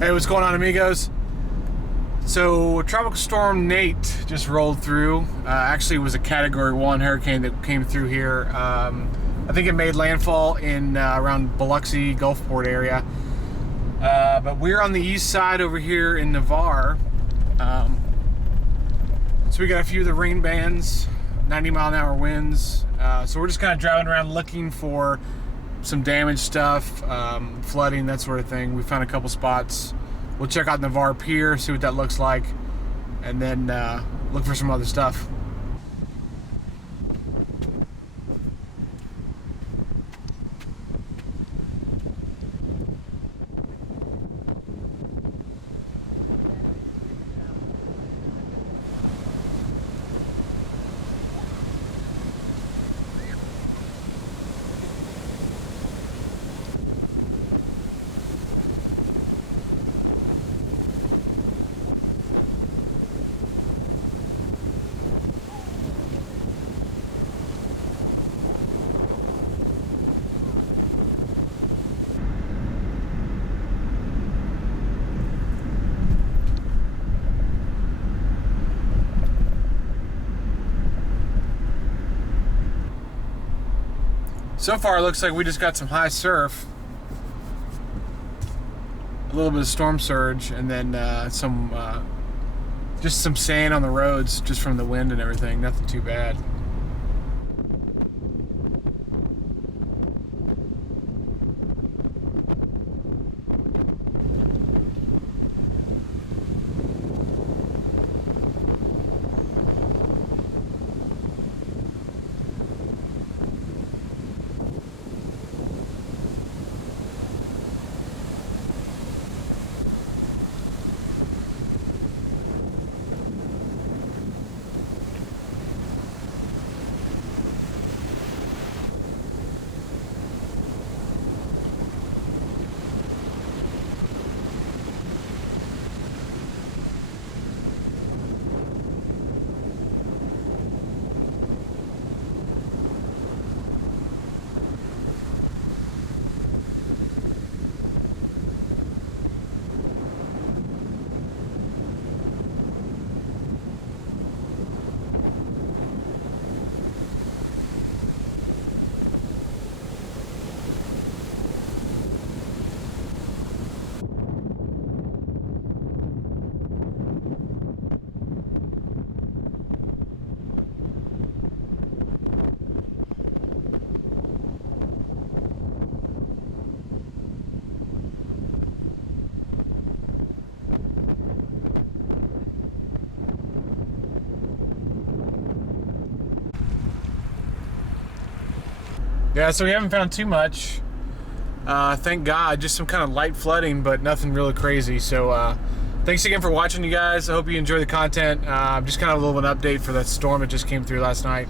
Hey, what's going on, amigos? So, Tropical Storm Nate just rolled through. Actually, it was a Category 1 hurricane that came through here. I think it made landfall in around Biloxi, Gulfport area. But we're on the east side over here in Navarre. So we got a few of the rain bands, 90-mile-an-hour winds. So we're just kind of driving around looking for some damaged stuff, flooding, that sort of thing. We found a couple spots. We'll check out Navarre Pier, see what that looks like, and then look for some other stuff. So far, it looks like we just got some high surf, a little bit of storm surge, and then just some sand on the roads just from the wind and everything. Nothing too bad. Yeah, so we haven't found too much. Thank God, just some kind of light flooding, but nothing really crazy. So thanks again for watching, you guys. I hope you enjoy the content. Just kind of a little bit of an update for that storm that just came through last night.